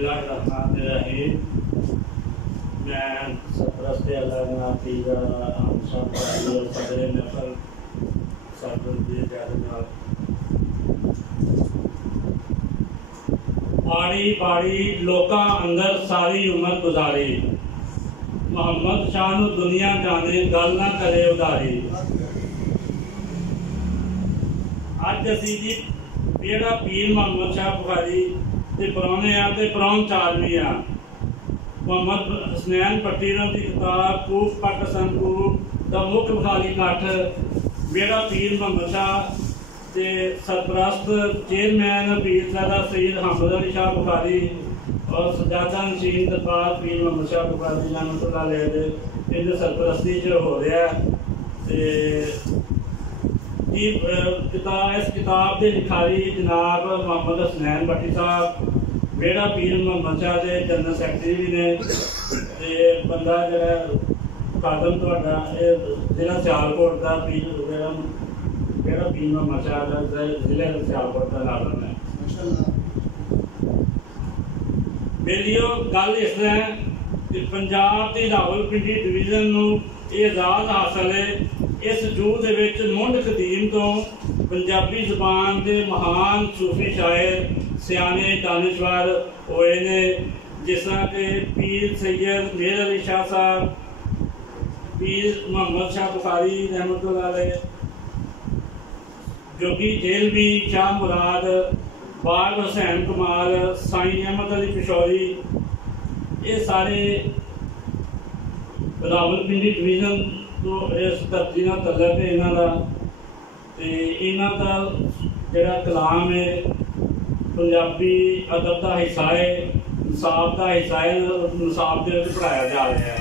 बिस्मिल्लाहिर्रहमानिर्रहीम। मैं सरपरस्त अल्लाह सदर नफर आड़ी बाड़ी लोका अंदर सारी उम्र गुजारी, मोहम्मद शाह नू दुनिया जाने गल ना करे उधारी। अज असी जी बेड़ा पीर मोहम्मद शाह बुखारी ते परौने आ ते परौन चार भी आ। मोहम्मद हसनैन पट्टी की किताब कूफ पाकिस्तान कूफ दा मुख बखाली कठ बेड़ा पीर मोहम्मद शाह ते सरपरस्त चेयरमैन पीरजादा सैयद हमद अली शाह बुखारी और सजादा नशीन दरबार पीर मोहम्मद शाह बुखारी रहमतुल्लाह अलैह इनकी सरपरस्ती च हो रहा है। इस किताब के लिखारी जनाब मोहम्मद हसनैन भट्टी साहब बेड़ा पीर मोहम्मद शाह के जनरल सैकटरी भी ने ते बंदा जरा कादम तुहाडा जिला सियालकोट का पीर बेड़ा पीर मोहम्मद शाह का जिले सियालकोट का लालन है। मेरी गल इस तरह है कि पंजाब की रावलपिंडी डिवीजन नूं एजाज हासिल है। इस जूह के मुंड कदीम तो पंजाबी जबान के महान सूफी शायर सियाने दानिशवर होए ने, जिस तरह के पीर सैयद मेहर अली शाह साहब, पीर मोहम्मद शाह बुखारी रहमतुल्लाह अलैह, जोगी जेलवी, शाह मुराद, बाग हुसैन कमाल, साईं अहमद अली पिशौरी, ये सारे रावलपिंडी डिवीजन तो इस धरती का तलक है इन्हों का। इन्हों जोड़ा कलाम है पंजाबी अदब का हिस्सा है, निसाब का हिस्सा है, निसाब के पढ़ाया जा रहा है।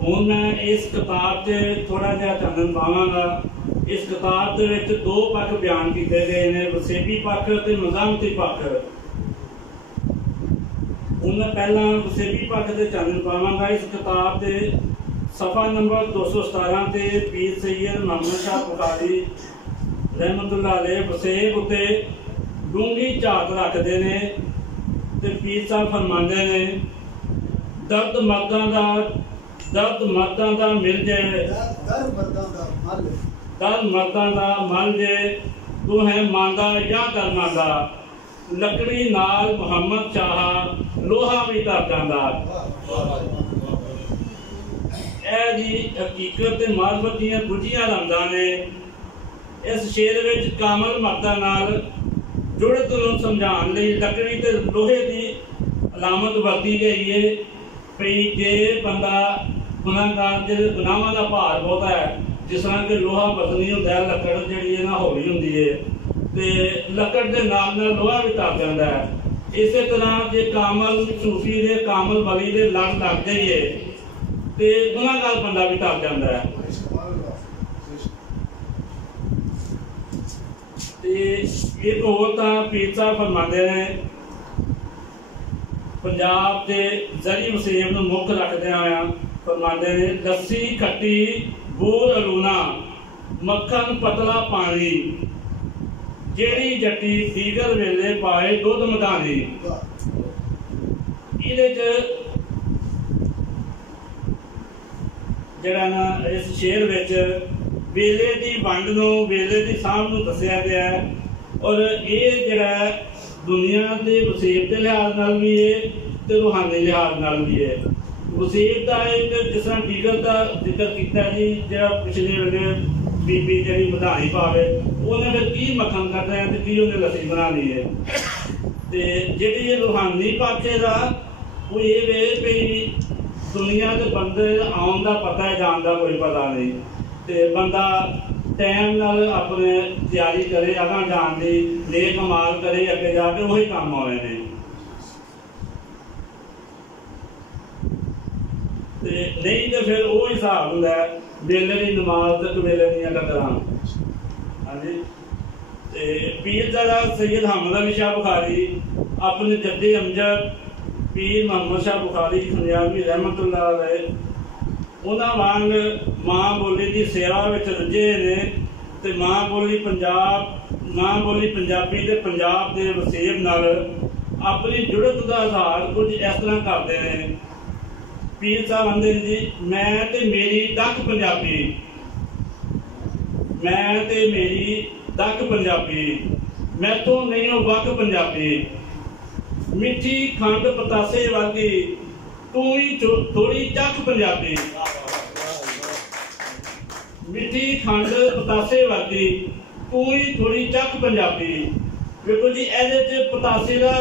हूँ मैं इस किताब से थोड़ा जहा चानन पावांगा। इस किताब के दो पक्ष बयान किए गए हैं, वसेबी पक्ष और मज़ामती पक्ष। मैं पहला वसेबी पक्ष से चानन पावांगा। इस किताब के सफ़ा नंबर 217 से पीर सैयद मोहम्मद शाह बुखारी रहमतुल्लाह अलैह वसेब उत्ते डूंगी झात रखते हैं ते पीर साहब फरमाते ने, दर्द मर्दां दा मिल जाए, दर्द मर्दां दा मल जे, तू है मांदा या कर मांदा, लकड़ी नाल मुहम्मद शाह लोहा भी कर जांदा। जी हकीकत ते मार्फत दीयां गुझियां रंगां ने। इस शेर विच कामल मर्दां नाल जुड़त नूं समझाउण लई लकड़ी ते लोहे की अलामत वरती गई है। भई जे बंदा गुनाहगार जे गुनाहां दा भार बहुता है, जिस तरह कि लोहा वजनी हुंदा है, लकड़ जिहड़ी है ना हौली हुंदी है ते लकड़ के नाल लोहा भी तर जाता है। इस तरह जे कामल सूफी दे कामल वली दे लड़ लग जाइए तो गुनाहगार बंदा भी तर जाता है। एक होर पीर साहब फरमाते हैं, पंजाब के जरी वसेब नूं मुख रखदे होया फरमाते हैं, लस्सी खट्टी बूर अलूना, मक्खन पतला पानी, जेड़ी जट्टी दीगर वेले पाए दुध मधानी। इहदे जड़ा ना इस शेर विच वेले की वंड नूं वेले की सांभ नूं दस्सिया गया है। और ये जड़ा दुनिया के वसेब के लिहाज नाल भी है तो रूहानी लिहाज नाल भी है। वसेब का एक जिस तरह दीगर का जिक्र किया जी, जरा पिछले वेले बीबी जी मधानी पावे उन्हें फिर की मक्खन करना है तो की उन्हें लस्सी बनानी है। तो जी रूहानी पाखे का वो ये वे भी दुनिया के बंदे आने का पता है, जान का कोई पता नहीं। तो बंदा टाइम नाल अपने तैयारी करे अगर जान की, नेक कमाल करे, अगे जाके वही काम आने ने। नहीं तो फिर वो हिसाब होंगे वेले की नमाज तो वेले दियां कदरां। हाँ जी, पीरजादा सैयद हमद अली शाह बुखारी अपने जद्दे अमजद पीर मोहम्मद शाह बुखारी खंजावी रहमतुल्लाह अलैह उन्हां वांग मां बोली की सेवा विच रजे ने ते मां बोली पंजाब मां बोली पंजाबी ते पंजाब दे वसेब नाल अपनी जुड़त दा इजहार कुछ इस तरह करते हैं। पीर साहब आंदे जी, मैं ते मेरी दख पंजाबी, मैं ते मेरी दख पंजाबी, मैं तो नहीं हो वक पंजाबी, मिठी खंड पतासे वर्गी तू ही थोड़ी चख पंजाबी, मिठी खंड पतासे वर्गी तू ही थोड़ी चख पंजाबी। देखो जी, ये पतासे का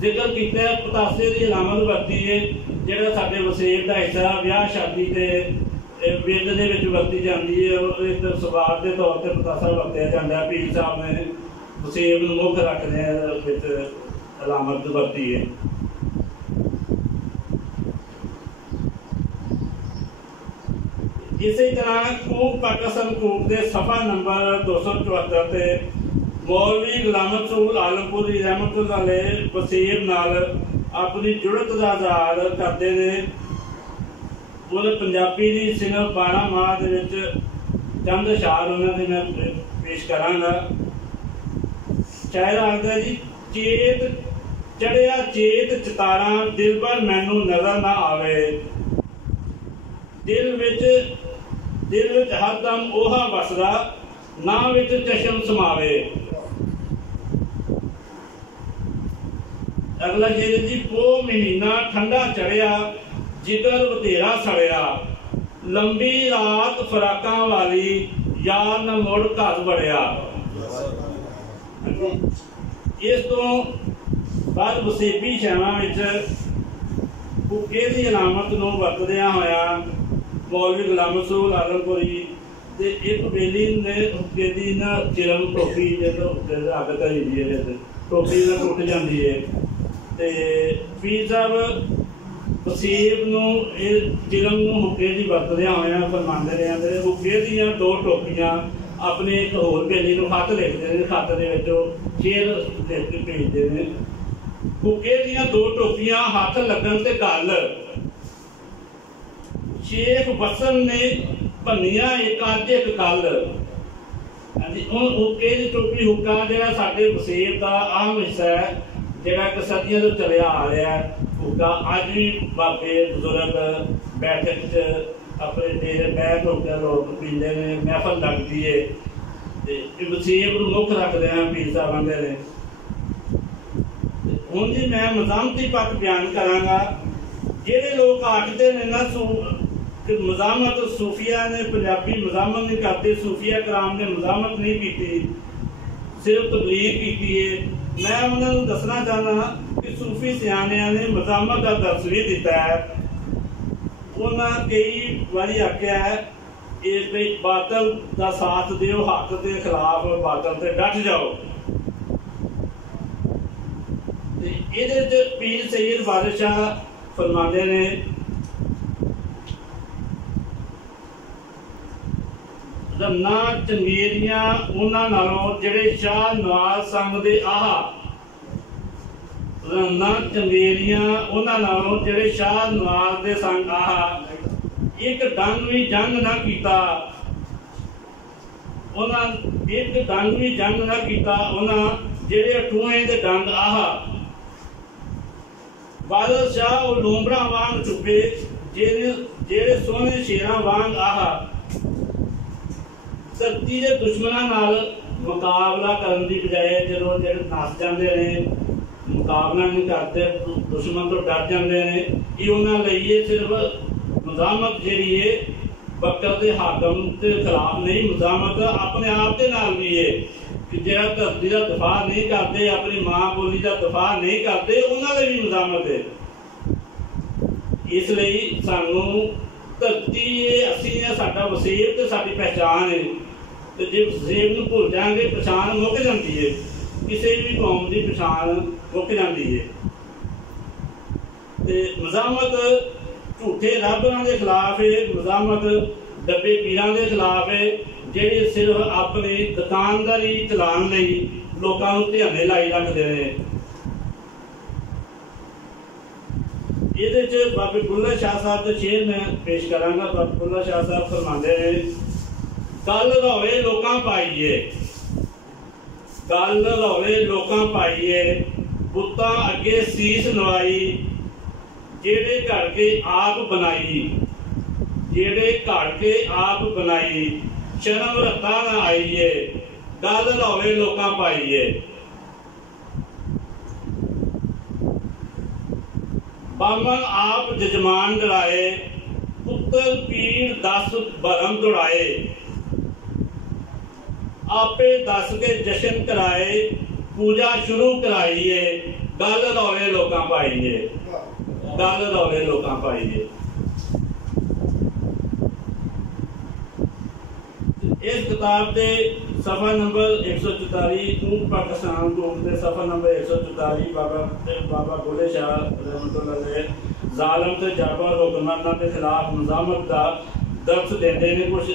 जिक्र किया, पतासे की अलामत वरती है जो साडे वसेब का हिस्सा ब्याह शादी के बिल के वरती जाती है। एक सवार के तौर पर पतासा वरत्या जाता है। पीर साहब ने वसेब मुख रखने अलामत वरती है। इसी तरह कूक पाकिस्तान कूक के सफा नंबर 274 से मौलवी गुलाम रसूल आलमपुरी रहमतुल्लाह अलैह वसीब नाल अपनी जुड़त का इजहार करते हैं। उन्हें पंजाबी की सिर्फ 12 माह के चंद अशार उन्होंने मैं पेश करांगा। शायर आखदा जी, चेत चढ़िया चेत चितारा दिल पर मैनू नजर ना आवे, दिल विच हरदम ओहा वसदा ना विच चशम समावे। अगला शेर जी, पो महीना ठंडा चढ़िया जिगर बतेरा सड़िया, लंबी रात फराकां वाली यार न मुड़ घर बड़िया। इस तो बाद वसेबी शैवां विच हुक्के दी अलामत नूं वरतदियां होया मौलवी गुलाम रसूल आलमपुरी ते एक बेली ने हुक्के दी ना चिरम टोपी जो अग धरी दी है, टोपी ना टुट जाती है। ते पीर साहब वसीब नूं चिरम नूं हुक्के दी वरतदियां होया फरमांदे रहे, हुक्के दीयां 2 टोपियां अपने एक होर बेली नूं खत लिखदे ने, खत दे विच शेर लिख के भेजदे ने। हुक्के दीयां 2 टोपियां हथ लगन ते गल, शेख बसन ने भन्निया एक अज एक कल। हुण हुक्के दी टोपी हुक्का जिहड़ा साडे वसेब दा अहम हिस्सा है, जिहड़ा कि सदियां तो चलिया आ रहा है। हुक्का अज भी बाबे बुजुर्ग बैठक च अपने डेरे बैठ होकर लोग पींदे ने, महफल लगती है ते वसेब नूं मुख रखदे हैं। पीर साहब आंदे ने, हुण जी मैं मज़ामती पक्ष बयान करांगा। जिहड़े लोग आखदे ने ना कि मज़ामत सूफिया ने पंजाबी मज़ामत नहीं करते, सूफिया कराम ने मज़ामत नहीं की, सिर्फ तबलीग की है। मैं उन्होंने दसना चाहना कि सूफी सियाणियां ने मज़ामत का दर्स भी दिता है। उन्होंने कई बारी आख्या है कि बातल का साथ दिओ, हक के खिलाफ बातल से डट जाओ। ये पीर सैयद वारिस शाह फरमाते ने, रन्ना चंगेरियां उन्हां नालों जिहड़े शाह नवाज संघ दे आहा, रन्ना चंगेरियां उन्हां नालों जिहड़े शाह नवाज दे संघ आहा, एक डंग भी जंग ना कीता उन्हां, एक डंग भी जंग ना कीता उन्हां जिहड़े टूए दे डंग आहा। बादल शाह और लूंबड़ा वांग चुपे जेड़े सोने शेरां वांग आहा, धरती के दुश्मनों नाल मुकाबला करने की बजाय जो नस जाते हैं, मुकाबला नहीं करते, दुश्मन तो डर जाते हैं। ये उन्होंने सिर्फ मज़ामत जी है बकर के हाकम के खिलाफ नहीं, मज़ामत अपने आप के नाल भी है कि जो धरती का दफा नहीं करते, अपनी माँ बोली का दफा नहीं करते, उन्होंने भी मज़ामत है। इसलिए सानू धरती असी साडा वसेब ते साडी पहचान है। तो जे वसेब नूं भुल जाएंगे, पछाण मुक जाती है, किसी भी कौम की पछाण मुक जाती है। ते मज़ामत झूठे रबां के खिलाफ है, मज़ामत डब्बे पीरां के खिलाफ है, जिहड़े सिर्फ अपनी दुकानदारी चलाउण लई लोकां नूं धियाने लाई रखदे ने। इहदे च बाबे बुल्ला शाह साहब दा शेर मैं पेश करांगा। बाबे बुल्ला शाह साहब फरमांदे ने, कल रोए लोकां पाईए गल रौले लोकां पाईए, पुत्तां अगे सीस नवाई, जेड़े घर के आप बनाई, जेड़े घर के आप बनाई, शर्म रत्ता ना आईए, गल रौले लोकां पाईए। बामन आप जजमान डराए, पुत्र पीड़ 10 भरम दौड़ाए, आपे दस के जशन कराए, पूजा शुरू कराइए, गल रौले लोकां पाईए, गल रौले लोकां पाईए। इस किताब के सफा नंबर 144 ऊट पाकिस्तान ग्रुप के सफा नंबर 144 बाबा बुल्ले शाह रहमतुल्लाह अलैह जालम ते जाबर हुक्मरानां के खिलाफ मज़ामत का दर्स देते हैं। कुछ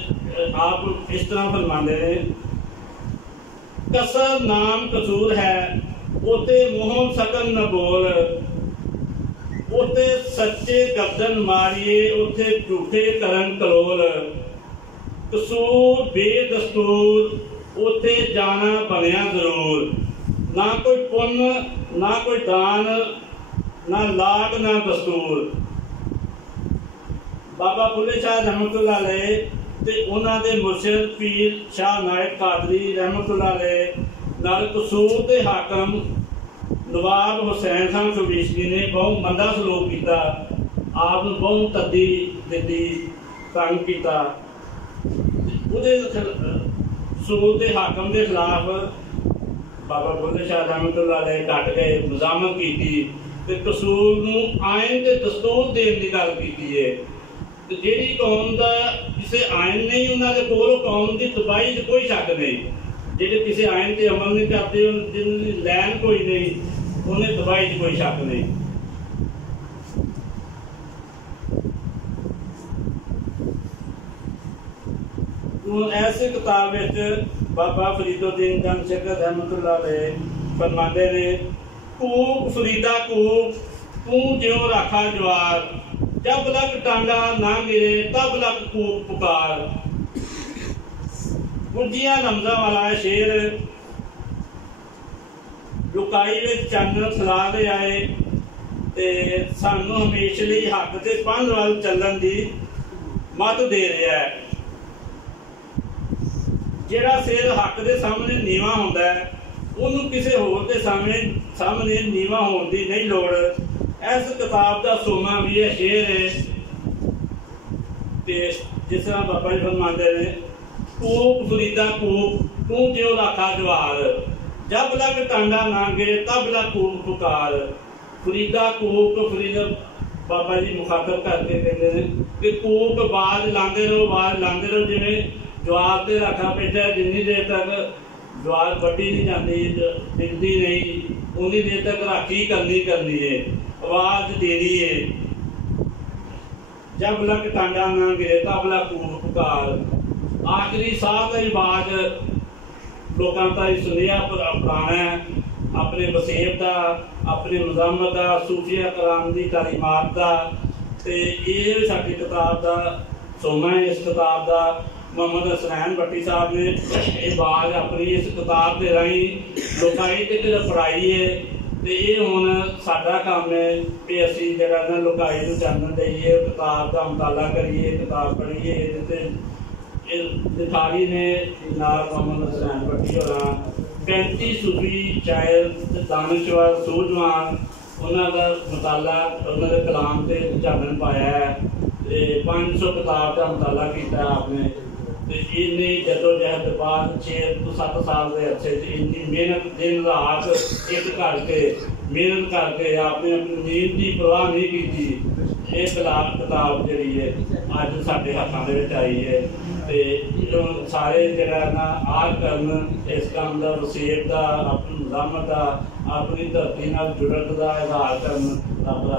आप इस तरह फरमाते हैं, कसर नाम कसूर है, ओते मुँह सकन न बोल, ओते सच्चे गर्दन मारिए, ओते झूठे करन कलोल, कसूर बेदस्तूर, ओते जाना बनया जरूर, ना कोई पुण्य ना कोई दान, ना लाग ना दस्तूर। बाबा बुल्ले शाह रहमतुल्लाह अलैह ते उन्हां दे मुर्शिद पीर शाह नायक कादरी रहमतुल्लाह अलैह नाल कसूर दे हाकम नवाब हुसैन खान कबीशगी ने बहुत मंदा सलूक किया, आप बहुत तद्दी दित्ती, तंग किया। कसूर दे हाकम के खिलाफ बाबा बुल्ले शाह रहमतुल्लाह अलैह डट गए, मज़ामत की, कसूर नूं आइन ते दस्तूर देने की गल की है। जेड़ी कौम का किसी आयन नहीं, उन्होंने कोल कौम की तबाही च कोई शक नहीं। जेडे किसी आयन से अमल नहीं करते, जिन्होंने लैन कोई नहीं, उन्हें तबाही च कोई शक नहीं। ऐसी किताब बाबा फरीदुद्दीन चंद शेखर रहमतुल्लाह अलैह फरमाते ने, कूक फरीदा कूक, तू ज्यों राखा जवार, जब लग टांडा ना गिरे तब लग कूक पुकार। गुजिया रमजा वाला शेर, लुकाई में चानन खिला दे आए ते सानू हमेशा लिए हक ते पंध वाल चलन की मत दे रहा है। जेड़ा शेर हक के सामने नीवा होंदा है, उन्होंने किसी होर के सामने नीवा होने की नहीं लोड़। इस किताब का सोमा भी है, शेर है। जिस तरह बाबा जी फरमाते हैं, कूक फरीदा कूक, तू ज्यों राखा जवार, जब लग टांडा ना गिरे तब लग कूक पुकार। फरीदा कूक, फरीदा बाबा जी मुखातब करके कहते हैं कि कूक बाज लाते रहो, बाज लाते रहो। जिवें जवार से राखा बैठा, जिन्नी देर तक जवार वड्डी नहीं जाती, दिखती नहीं, उन्नी देर तक राखी करनी है, आवाज देनी है। जब लग टांडा ना गिरे तब लग कूक पुकार। आखिरी साह का आवाज लोगों का सुनिया पुराना है, अपने वसेब का, अपने मज़ामत का, सूफिया कलाम की तालीमात का। ये साडी किताब का सोमा है। इस किताब का मोहम्मद हसनैन भट्टी साहब ने आवाज अपनी इस किताब के राही लोकाई तक पढ़ाई है। तो ये हुण साडा काम है कि असीं जिहड़ा ना लोकाई नूं चानन दईए, किताब का मुताला करिए, किताब पढ़िए। लिखारी ने जनाब मोहम्मद हसनैन भट्टी होरां 35 सूफी शायर दानश्वर सूझवान उन्हों का मुताला, उन्होंने कलाम से चानन पाया है। 500 किताब का मुताला किया आपने। इन्नी जदोजहद बाद 6 तो 7 साल के अरसे इन्नी मेहनत दिन रात एक करके मेहनत करके आपने अपनी नींद की परवाह नहीं की। ये किताब जी है अज साढ़े हाथों के आई है। तो सारे जरा ना आज करन इस काम का वसेब का, अपनी मज़ामत का, अपनी धरती जुड़न का इजहार करन रब दा